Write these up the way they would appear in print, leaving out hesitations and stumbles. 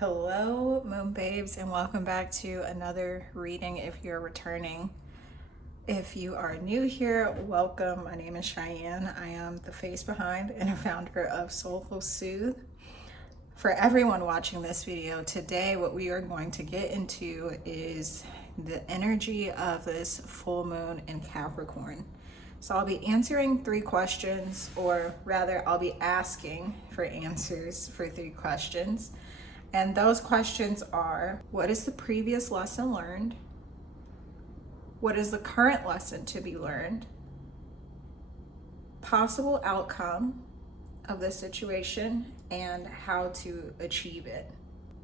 Hello, Moon Babes, and welcome back to another reading if you're returning. If you are new here, welcome. My name is Cheyenne. I am the face behind and a founder of Soulful Soothe. For everyone watching this video, today what we are going to get into is the energy of this full moon in Capricorn. So I'll be answering 3 questions, or rather I'll be asking for answers for 3 questions. And those questions are, what is the previous lesson learned? What is the current lesson to be learned? Possible outcome of the situation and how to achieve it.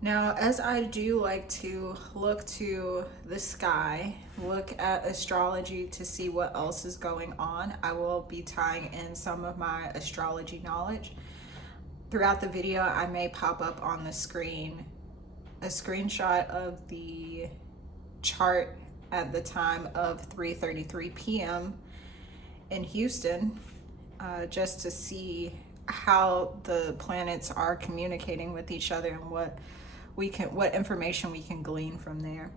Now, as I do like to look to the sky, look at astrology to see what else is going on, I will be tying in some of my astrology knowledge. Throughout the video, I may pop up on the screen a screenshot of the chart at the time of 3:33 p.m. in Houston, just to see how the planets are communicating with each other and what information we can glean from there.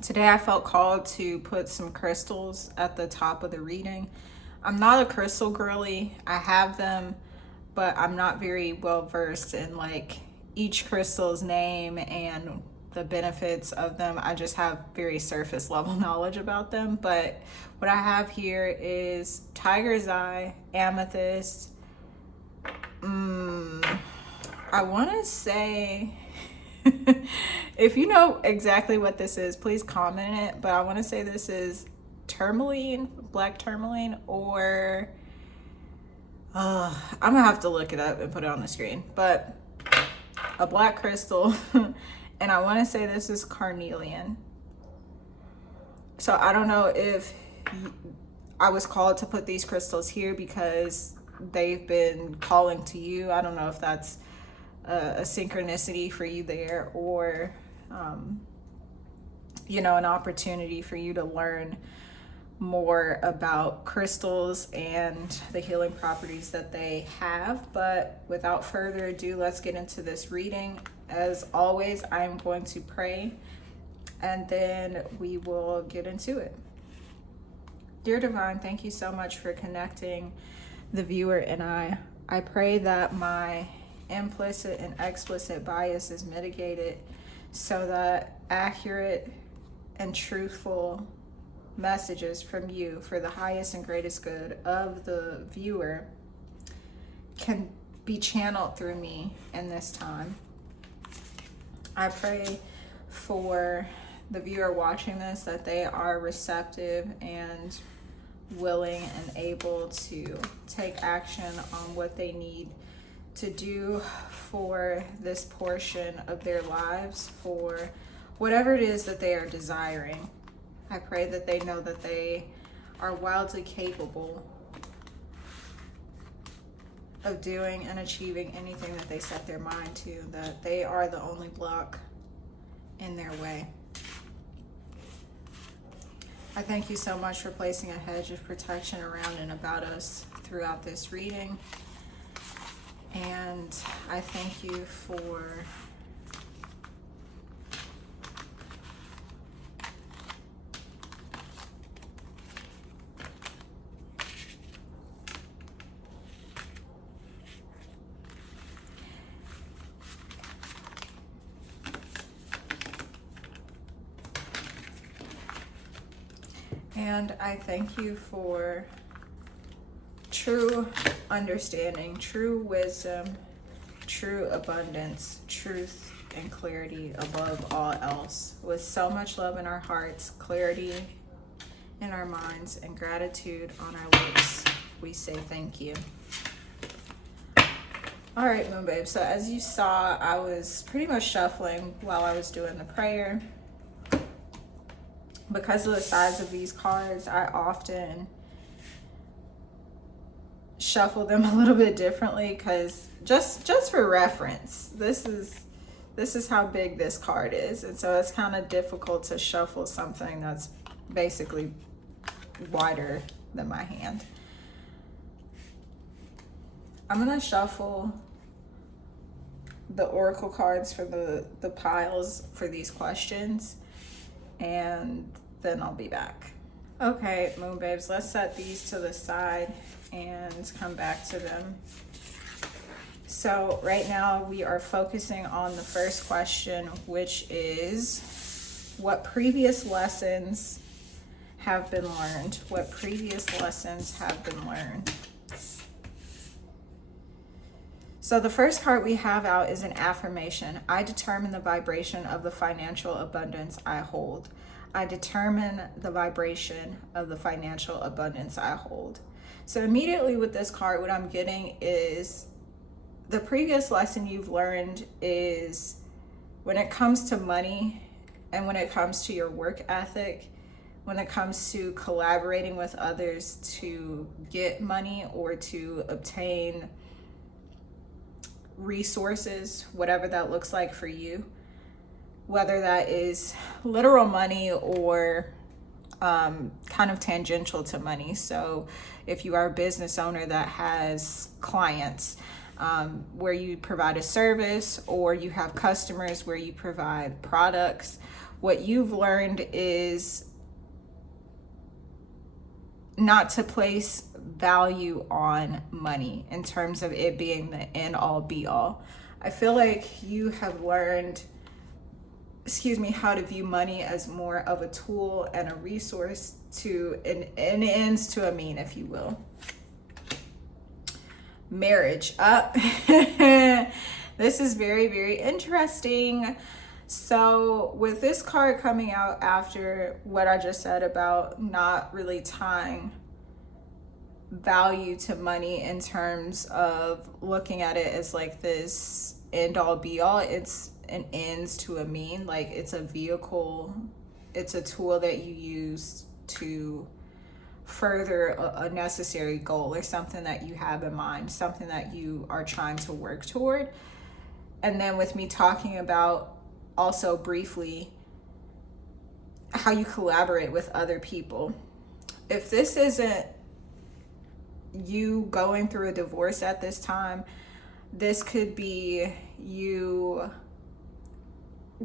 Today I felt called to put some crystals at the top of the reading. I'm not a crystal girly. I have them, but I'm not very well versed in like each crystal's name and the benefits of them. I just have very surface level knowledge about them. But what I have here is tiger's eye, amethyst. I want to say, if you know exactly what this is, please comment it. But I want to say this is tourmaline, black tourmaline, or I'm gonna have to look it up and put it on the screen, but a black crystal. And I want to say this is carnelian. So I don't know if I was called to put these crystals here because they've been calling to you. I don't know if that's a synchronicity for you there, or an opportunity for you to learn more about crystals and the healing properties that they have. But without further ado, let's get into this reading. As always, I'm going to pray and then we will get into it. Dear Divine, thank you so much for connecting the viewer and I. I pray that my implicit and explicit bias is mitigated so that accurate and truthful messages from you for the highest and greatest good of the viewer can be channeled through me in this time. I pray for the viewer watching this that they are receptive and willing and able to take action on what they need to do for this portion of their lives, for whatever it is that they are desiring. I pray that they know that they are wildly capable of doing and achieving anything that they set their mind to, that they are the only block in their way. I thank you so much for placing a hedge of protection around and about us throughout this reading. And I thank you for true understanding, true wisdom, true abundance, truth, and clarity above all else. With so much love in our hearts, clarity in our minds, and gratitude on our lips, we say thank you. All right, Moon Babe. So as you saw, I was pretty much shuffling while I was doing the prayer. Because of the size of these cards, I often shuffle them a little bit differently, because just for reference, this is how big this card is, and so it's kind of difficult to shuffle something that's basically wider than my hand. I'm gonna shuffle the oracle cards for the piles for these questions, and then I'll be back. Okay, Moon Babes, let's set these to the side and come back to them. So right now we are focusing on the first question, which is what previous lessons have been learned? What previous lessons have been learned? So the first card we have out is an affirmation. I determine the vibration of the financial abundance I hold. I determine the vibration of the financial abundance I hold. So immediately with this card, what I'm getting is the previous lesson you've learned is when it comes to money and when it comes to your work ethic, when it comes to collaborating with others to get money or to obtain resources, whatever that looks like for you, whether that is literal money or kind of tangential to money. So if you are a business owner that has clients where you provide a service, or you have customers where you provide products, what you've learned is not to place value on money in terms of it being the end all be all. I feel like you have learned, how to view money as more of a tool and a resource to an ends to a mean, if you will. Marriage up. This is very, very interesting. So with this card coming out after what I just said about not really tying value to money in terms of looking at it as like this end all be all, it's an ends to a mean, like it's a vehicle, it's a tool that you use to further a necessary goal or something that you have in mind, something that you are trying to work toward. And then with me talking about also briefly how you collaborate with other people. If this isn't you going through a divorce at this time, this could be you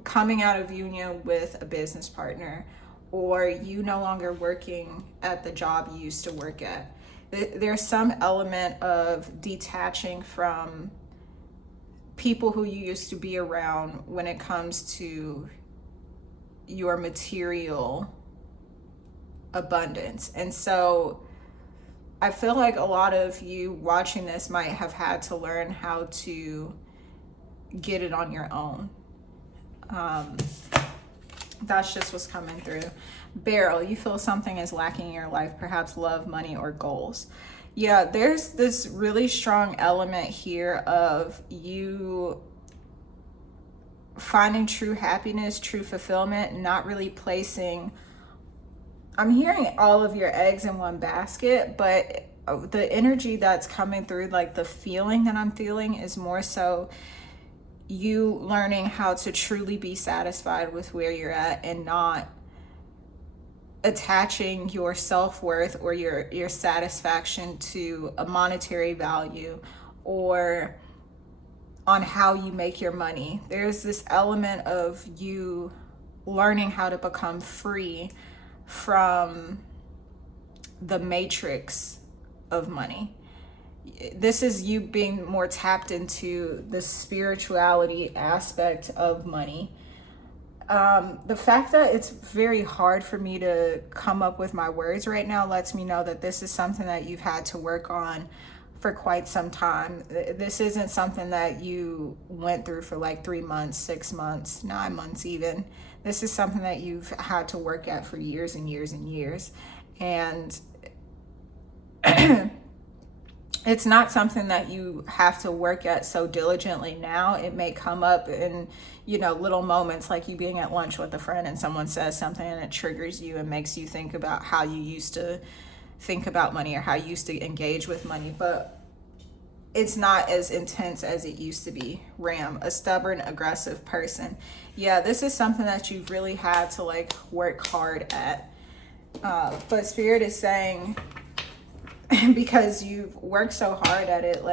coming out of union with a business partner, or you no longer working at the job you used to work at. There's some element of detaching from people who you used to be around when it comes to your material abundance. And so I feel like a lot of you watching this might have had to learn how to get it on your own. That's just what's coming through. Beryl, you feel something is lacking in your life, perhaps love, money, or goals. Yeah, there's this really strong element here of you finding true happiness, true fulfillment, not really placing, I'm hearing all of your eggs in one basket, but the energy that's coming through, like the feeling that I'm feeling, is more so you learning how to truly be satisfied with where you're at and not attaching your self-worth or your satisfaction to a monetary value or on how you make your money. There's this element of you learning how to become free from the matrix of money. This is you being more tapped into the spirituality aspect of money. The fact that it's very hard for me to come up with my words right now lets me know that this is something that you've had to work on for quite some time. This isn't something that you went through for like 3 months, 6 months, 9 months even. This is something that you've had to work at for years and years and years. And it's not something that you have to work at so diligently now. It may come up in, little moments, like you being at lunch with a friend and someone says something and it triggers you and makes you think about how you used to think about money or how you used to engage with money. But it's not as intense as it used to be. Ram, a stubborn, aggressive person. Yeah, this is something that you've really had to work hard at. But Spirit is saying, because you've worked so hard at it,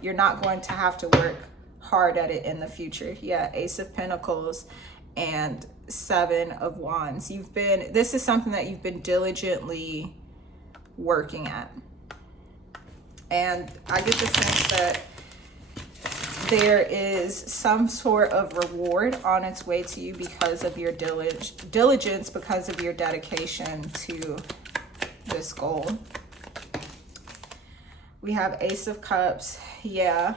you're not going to have to work hard at it in the future. Yeah, Ace of Pentacles and Seven of Wands. This is something that you've been diligently working at. And I get the sense that there is some sort of reward on its way to you because of your diligence, because of your dedication to this goal. We have Ace of Cups, yeah,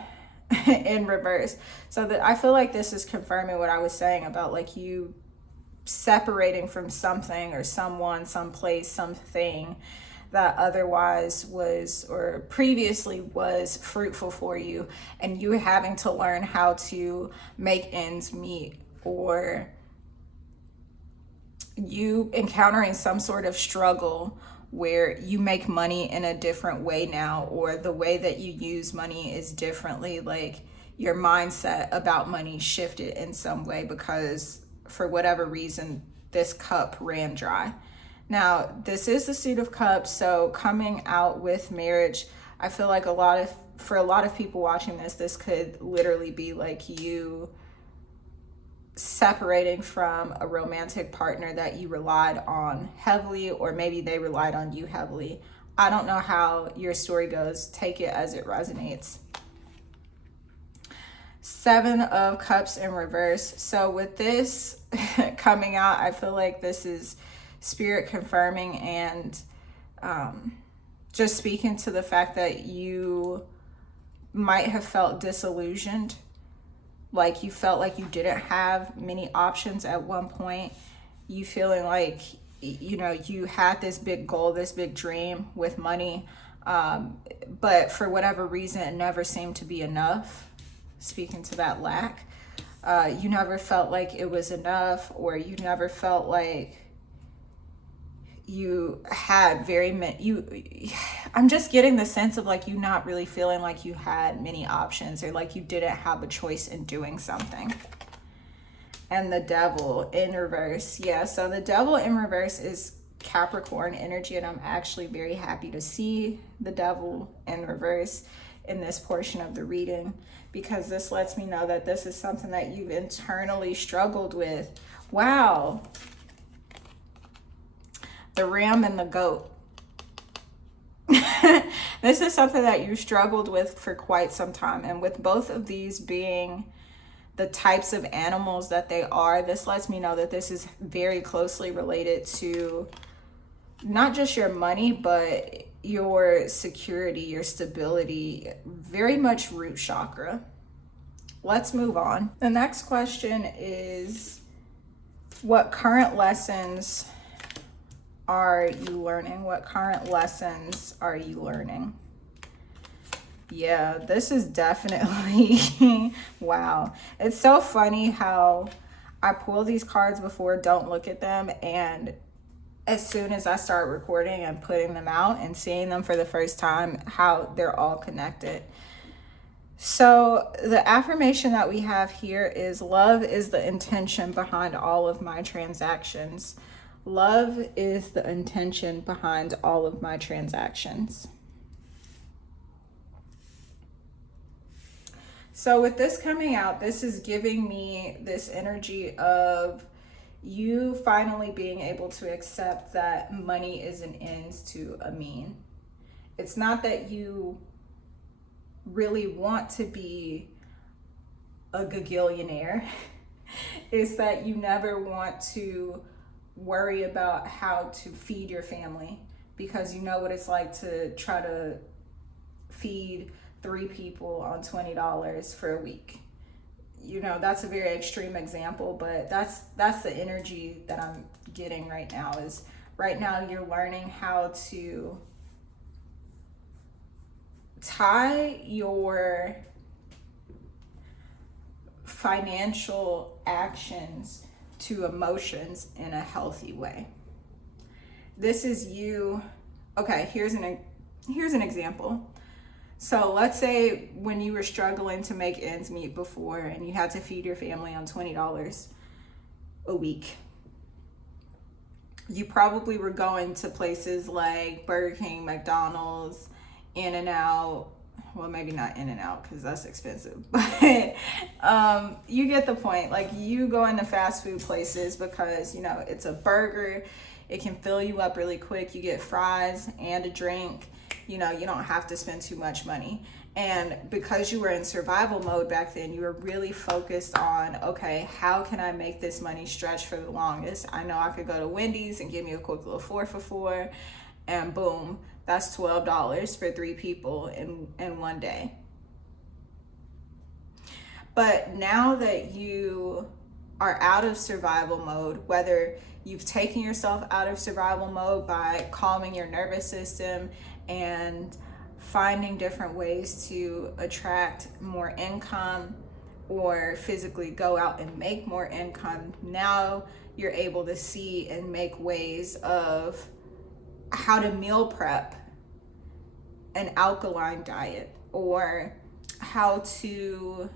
in reverse. So that I feel like this is confirming what I was saying about like you separating from something or someone, someplace, something that otherwise was or previously was fruitful for you, and you having to learn how to make ends meet, or you encountering some sort of struggle where you make money in a different way now, or the way that you use money is differently. Like your mindset about money shifted in some way because for whatever reason this cup ran dry. Now, this is the Suit of Cups, so coming out with marriage, I feel like for a lot of people watching this could literally be like you separating from a romantic partner that you relied on heavily, or maybe they relied on you heavily. I don't know how your story goes. Take it as it resonates. Seven of Cups in reverse. So with this coming out, I feel like this is Spirit confirming and just speaking to the fact that you might have felt disillusioned, like you felt like you didn't have many options at one point. You feeling like, you know, you had this big goal, this big dream with money, but for whatever reason it never seemed to be enough. Speaking to that lack, you never felt like it was enough, or you never felt like you had I'm just getting the sense of like you not really feeling like you had many options, or like you didn't have a choice in doing something. And the Devil in reverse. Yeah, so the Devil in reverse is Capricorn energy, and I'm actually very happy to see the Devil in reverse in this portion of the reading, because this lets me know that this is something that you've internally struggled with. Wow. The Ram and the Goat. This is something that you struggled with for quite some time. And with both of these being the types of animals that they are, this lets me know that this is very closely related to not just your money, but your security, your stability, very much root chakra. Let's move on. The next question is, what current lessons are you learning? What current lessons are you learning? Yeah, this is definitely, wow. It's so funny how I pull these cards before, don't look at them, and as soon as I start recording and putting them out and seeing them for the first time, how they're all connected. So the affirmation that we have here is, love is the intention behind all of my transactions. Love is the intention behind all of my transactions. So with this coming out, this is giving me this energy of you finally being able to accept that money is an ends to a mean. It's not that you really want to be a gagillionaire. It's that you never want to worry about how to feed your family, because you know what it's like to try to feed 3 people on $20 for a week. You know, that's a very extreme example, but that's the energy that I'm getting right now. Is right now you're learning how to tie your financial actions to emotions in a healthy way. This is you. Okay, here's an example. So let's say when you were struggling to make ends meet before and you had to feed your family on $20 a week. You probably were going to places like Burger King, McDonald's, In-N-Out, well, maybe not In-N-Out because that's expensive, but you get the point. Like, you go into fast food places because, you know, it's a burger, it can fill you up really quick. You get fries and a drink, you know, you don't have to spend too much money. And because you were in survival mode back then, you were really focused on, okay, how can I make this money stretch for the longest? I know I could go to Wendy's and give me a quick little 4 for $4, and boom, that's $12 for 3 people in one day. But now that you are out of survival mode, whether you've taken yourself out of survival mode by calming your nervous system and finding different ways to attract more income or physically go out and make more income, now you're able to see and make ways of how to meal prep an alkaline diet, or how to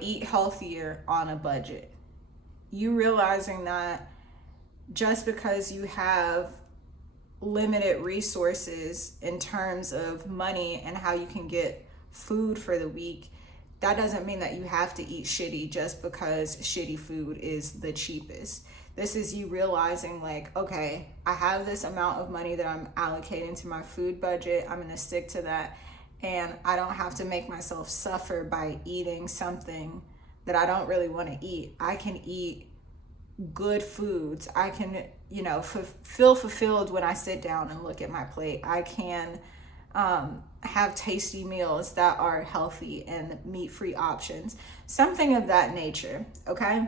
eat healthier on a budget. You realizing that just because you have limited resources in terms of money and how you can get food for the week, that doesn't mean that you have to eat shitty just because shitty food is the cheapest. This is you realizing, like, okay, I have this amount of money that I'm allocating to my food budget. I'm gonna stick to that, and I don't have to make myself suffer by eating something that I don't really want to eat. I can eat good foods. I can, you know, feel fulfilled when I sit down and look at my plate. I can have tasty meals that are healthy and meat-free options, something of that nature. Okay,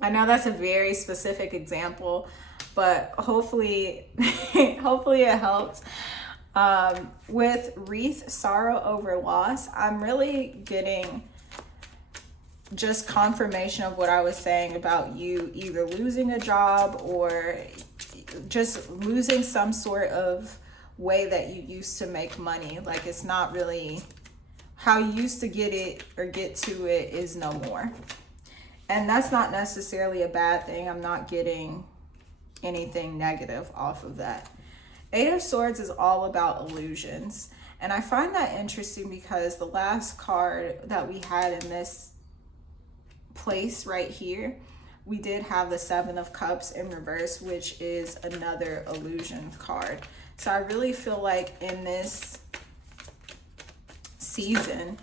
I know that's a very specific example, but hopefully hopefully it helps. With Wreath Sorrow Over Loss, I'm really getting just confirmation of what I was saying about you either losing a job or just losing some sort of way that you used to make money. Like, it's not really how you used to get it or get to it is no more. And that's not necessarily a bad thing. I'm not getting anything negative off of that. Eight of Swords is all about illusions. And I find that interesting because the last card that we had in this place right here, we did have the Seven of Cups in reverse, which is another illusion card. So I really feel like in this season,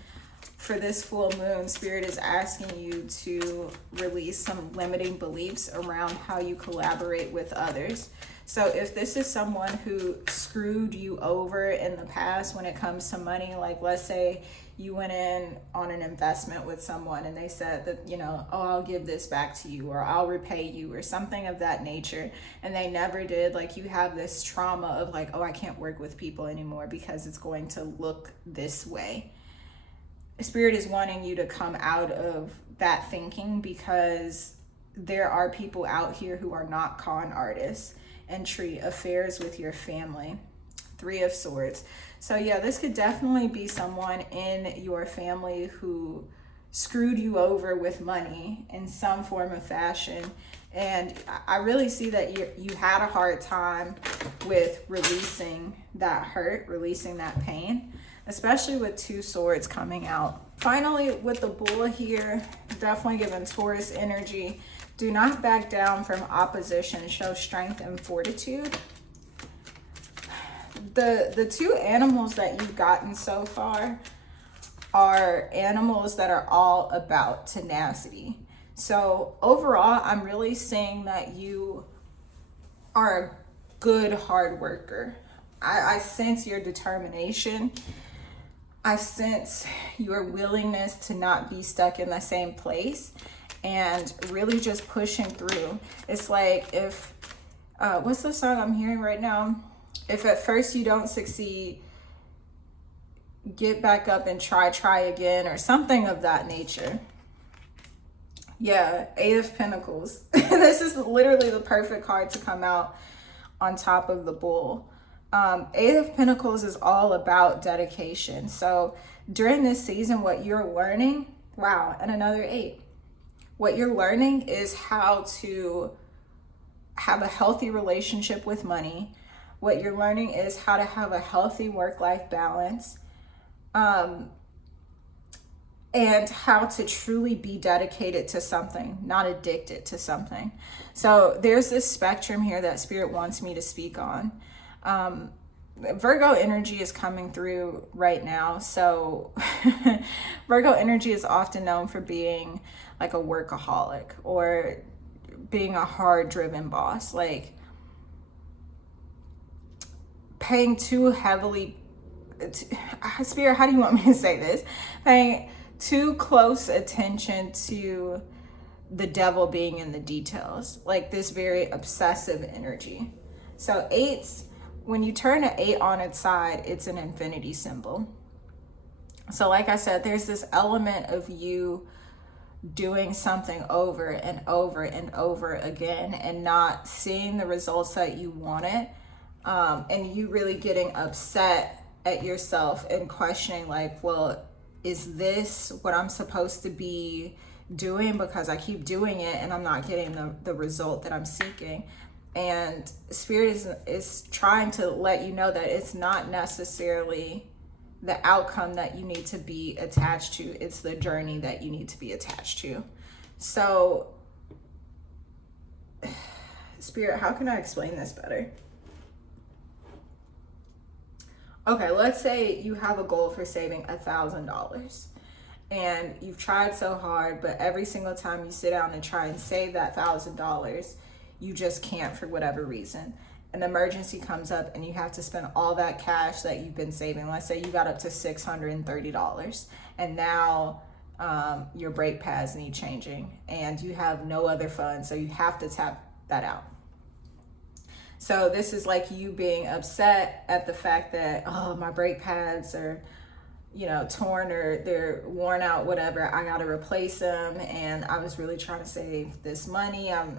for this full moon, Spirit is asking you to release some limiting beliefs around how you collaborate with others. So if this is someone who screwed you over in the past when it comes to money, like let's say you went in on an investment with someone and they said that, you know, oh, I'll give this back to you, or I'll repay you, or something of that nature, and they never did, like you have this trauma of like, oh, I can't work with people anymore because it's going to look this way. Spirit is wanting you to come out of that thinking, because there are people out here who are not con artists and treat affairs with your family. Three of Swords. So yeah, this could definitely be someone in your family who screwed you over with money in some form of fashion. And I really see that you had a hard time with releasing that hurt, releasing that pain, especially with Two Swords coming out. Finally, with the Bull here, definitely giving Taurus energy. Do not back down from opposition. Show strength and fortitude. The two animals that you've gotten so far are animals that are all about tenacity. So overall, I'm really seeing that you are a good hard worker. I sense your determination. I sense your willingness to not be stuck in the same place and really just pushing through. It's like if, what's the song I'm hearing right now? If at first you don't succeed, get back up and try again, or something of that nature. Yeah, Eight of Pentacles. This is literally the perfect card to come out on top of the Bull. Eight of Pentacles is all about dedication. So during this season, what you're learning, wow, and another 8. What you're learning is how to have a healthy relationship with money, What you're learning is how to have a healthy work-life balance, and how to truly be dedicated to something, not addicted to something. So there's this spectrum here that Spirit wants me to speak on. Virgo energy is coming through right now. So Virgo energy is often known for being like a workaholic or being a hard driven boss, like paying too heavily. Spirit, how do you want me to say this? Paying too close attention to the devil being in the details, like this very obsessive energy. So eights, when you turn an 8 on its side, it's an infinity symbol. So like I said, there's this element of you doing something over and over and over again and not seeing the results that you wanted, and you really getting upset at yourself and questioning like, well, is this what I'm supposed to be doing? Because I keep doing it and I'm not getting the result that I'm seeking. And Spirit is trying to let you know that it's not necessarily the outcome that you need to be attached to. It's the journey that you need to be attached to. So, Spirit, how can I explain this better? Okay, let's say you have a goal for saving $1,000 and you've tried so hard, but every single time you sit down and try and save that $1,000, you just can't for whatever reason. An emergency comes up and you have to spend all that cash that you've been saving. Let's say you got up to $630 and now your brake pads need changing and you have no other funds, so you have to tap that out. So this is like you being upset at the fact that, oh, my brake pads are, torn or they're worn out, whatever. I got to replace them. And I was really trying to save this money. I'm,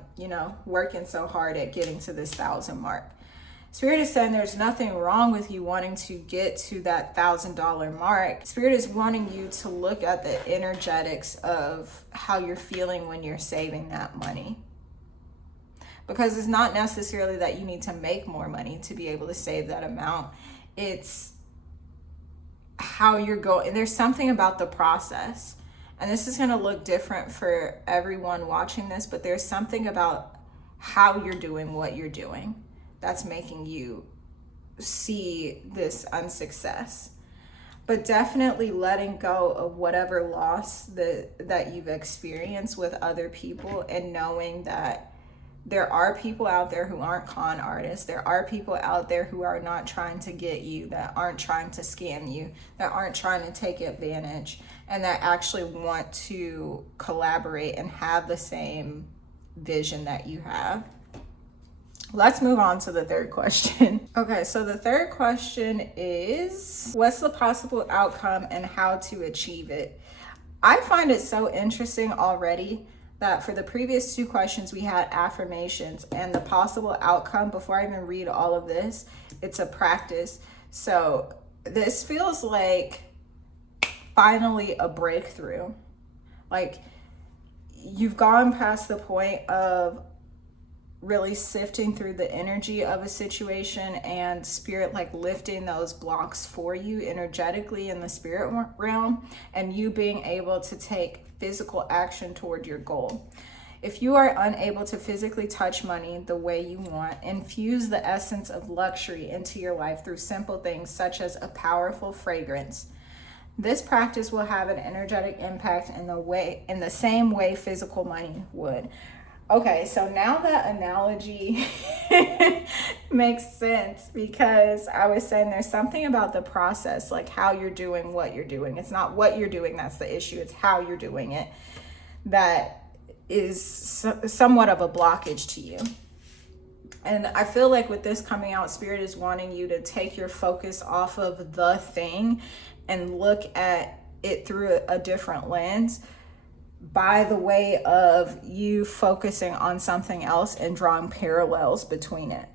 working so hard at getting to this 1,000 mark. Spirit is saying there's nothing wrong with you wanting to get to that $1,000 mark. Spirit is wanting you to look at the energetics of how you're feeling when you're saving that money. Because it's not necessarily that you need to make more money to be able to save that amount. It's how you're going. And there's something about the process. And this is going to look different for everyone watching this, but there's something about how you're doing what you're doing that's making you see this unsuccess. But definitely letting go of whatever loss that you've experienced with other people, and knowing that there are people out there who aren't con artists. There are people out there who are not trying to get you, that aren't trying to scam you, that aren't trying to take advantage, and that actually want to collaborate and have the same vision that you have. Let's move on to the third question. Okay, so the third question is, what's the possible outcome and how to achieve it? I find it so interesting already that for the previous two questions, we had affirmations, and the possible outcome, before I even read all of this, it's a practice. So this feels like finally a breakthrough. Like you've gone past the point of really sifting through the energy of a situation, and Spirit like lifting those blocks for you energetically in the spirit realm, and you being able to take physical action toward your goal. If you are unable to physically touch money the way you want, infuse the essence of luxury into your life through simple things such as a powerful fragrance. This practice will have an energetic impact in the same way physical money would. Okay, so now that analogy makes sense, because I was saying there's something about the process, like how you're doing what you're doing. It's not what you're doing that's the issue, it's how you're doing it that is somewhat of a blockage to you. And I feel like with this coming out, Spirit is wanting you to take your focus off of the thing and look at it through a different lens, by the way of you focusing on something else and drawing parallels between it.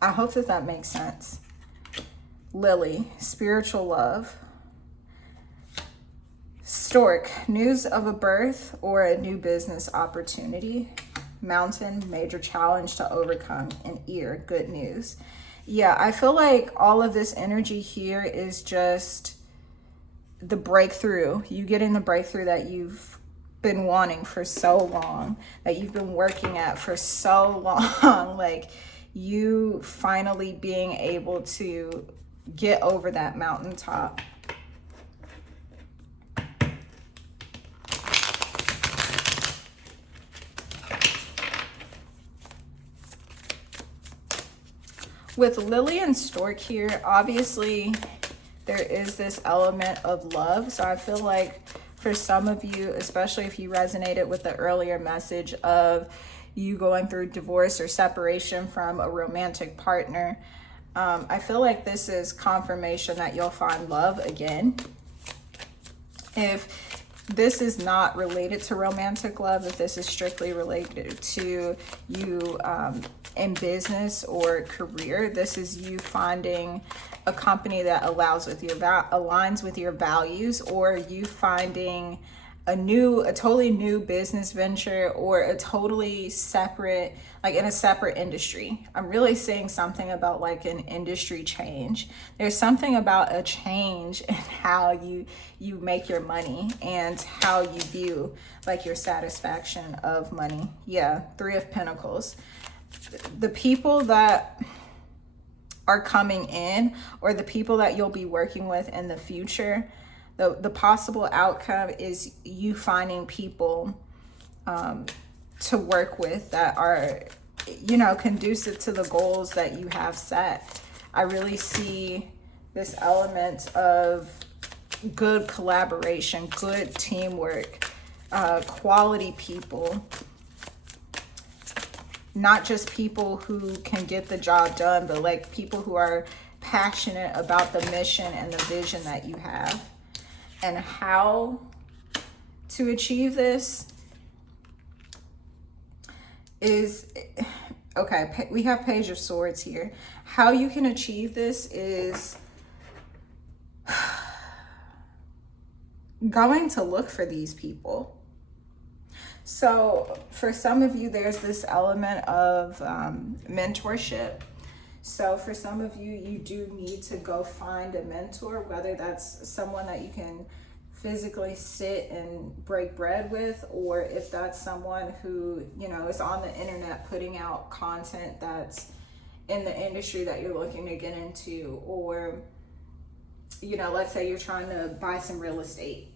I hope that makes sense. Lily, spiritual love. Stork, news of a birth or a new business opportunity. Mountain, major challenge to overcome. And ear, good news. Yeah, I feel like all of this energy here is just the breakthrough. You getting the breakthrough that you've been wanting for so long, that you've been working at for so long. Like you finally being able to get over that mountaintop. With Lily and Stork here, obviously there is this element of love. So I feel like for some of you, especially if you resonated with the earlier message of you going through divorce or separation from a romantic partner, I feel like this is confirmation that you'll find love again. If this is not related to romantic love, if this is strictly related to you in business or career, this is you finding a company that aligns with your values, or you finding a totally new business venture, or a totally separate, like in a separate industry. I'm really seeing something about like an industry change. There's something about a change in how you make your money and how you view like your satisfaction of money. Yeah, 3 of Pentacles. The people that are coming in, or the people that you'll be working with in the future, the possible outcome is you finding people to work with that are, you know, conducive to the goals that you have set. I really see this element of good collaboration, good teamwork, quality people. Not just people who can get the job done, but like people who are passionate about the mission and the vision that you have. And how to achieve this is, okay, we have Page of Swords here. How you can achieve this is going to look for these people. So for some of you, there's this element of mentorship. So for some of you, you do need to go find a mentor, whether that's someone that you can physically sit and break bread with, or if that's someone who, you know, is on the internet putting out content that's in the industry that you're looking to get into, or, you know, let's say you're trying to buy some real estate.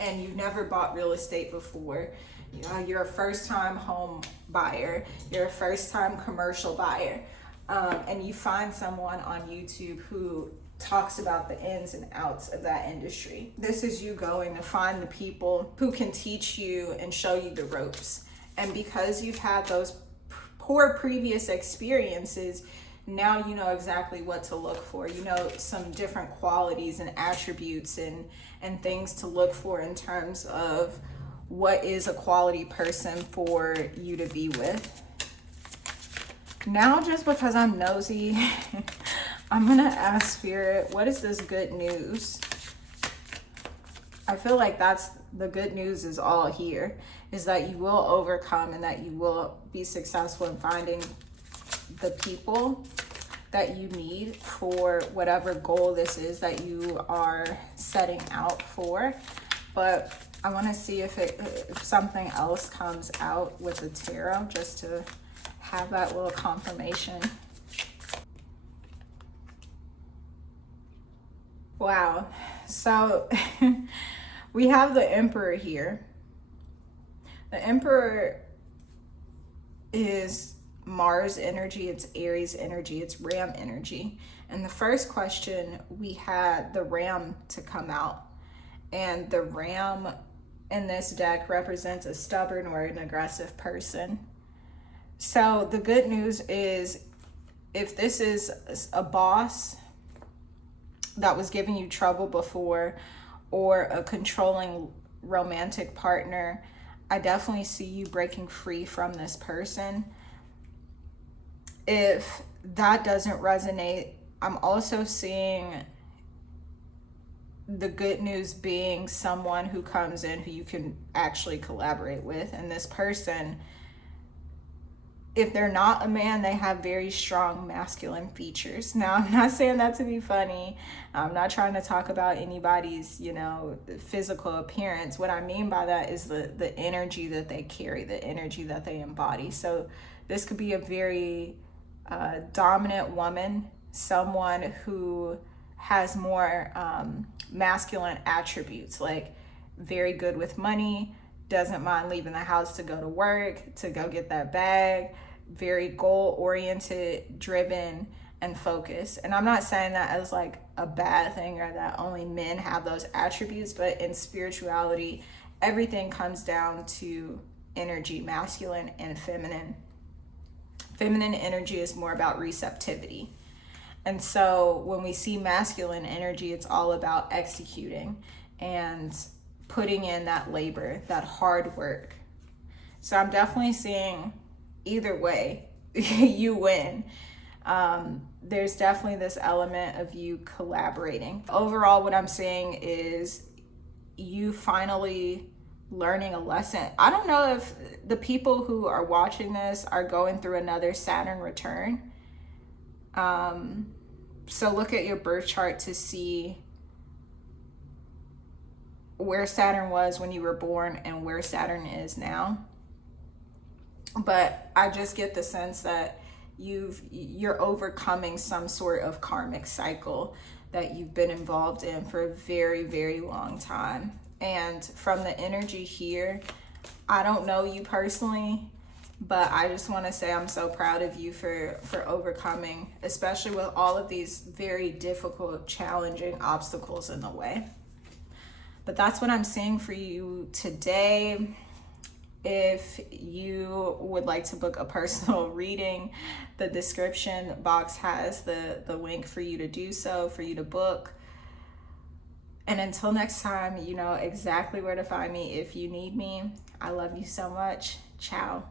And you've never bought real estate before. You know, you're a first-time home buyer, you're a first-time commercial buyer, and you find someone on YouTube who talks about the ins and outs of that industry. This is you going to find the people who can teach you and show you the ropes. And because you've had those poor previous experiences, now you know exactly what to look for. You know some different qualities and attributes and things to look for in terms of what is a quality person for you to be with. Now, just because I'm nosy, I'm gonna ask Spirit, what is this good news? I feel like that's the good news is all here, is that you will overcome and that you will be successful in finding the people that you need for whatever goal this is that you are setting out for. But I want to see if something else comes out with the tarot, just to have that little confirmation. Wow. So we have the Emperor here. The Emperor is Mars energy, it's Aries energy, it's Ram energy. And the first question, we had the Ram to come out. And the Ram in this deck represents a stubborn or an aggressive person. So the good news is, if this is a boss that was giving you trouble before, or a controlling romantic partner, I definitely see you breaking free from this person. If that doesn't resonate, I'm also seeing the good news being someone who comes in who you can actually collaborate with. And this person, if they're not a man, they have very strong masculine features. Now, I'm not saying that to be funny. I'm not trying to talk about anybody's, physical appearance. What I mean by that is the energy that they carry, the energy that they embody. So this could be a very dominant woman, someone who has more masculine attributes, like very good with money, doesn't mind leaving the house to go to work, to go get that bag, very goal oriented, driven, and focused. And I'm not saying that as like a bad thing or that only men have those attributes, but in spirituality, everything comes down to energy, masculine and feminine. Feminine energy is more about receptivity. And so when we see masculine energy, it's all about executing and putting in that labor, that hard work. So I'm definitely seeing either way, you win. There's definitely this element of you collaborating. Overall, what I'm seeing is you finally learning a lesson. I don't know if the people who are watching this are going through another Saturn return. So look at your birth chart to see where Saturn was when you were born and where Saturn is now. But I just get the sense that you're overcoming some sort of karmic cycle that you've been involved in for a very, very long time. And from the energy here, I don't know you personally, but I just want to say I'm so proud of you for overcoming, especially with all of these very difficult, challenging obstacles in the way. But that's what I'm seeing for you today. If you would like to book a personal reading, the description box has the link for you to do so, for you to book. And until next time, you know exactly where to find me if you need me. I love you so much. Ciao.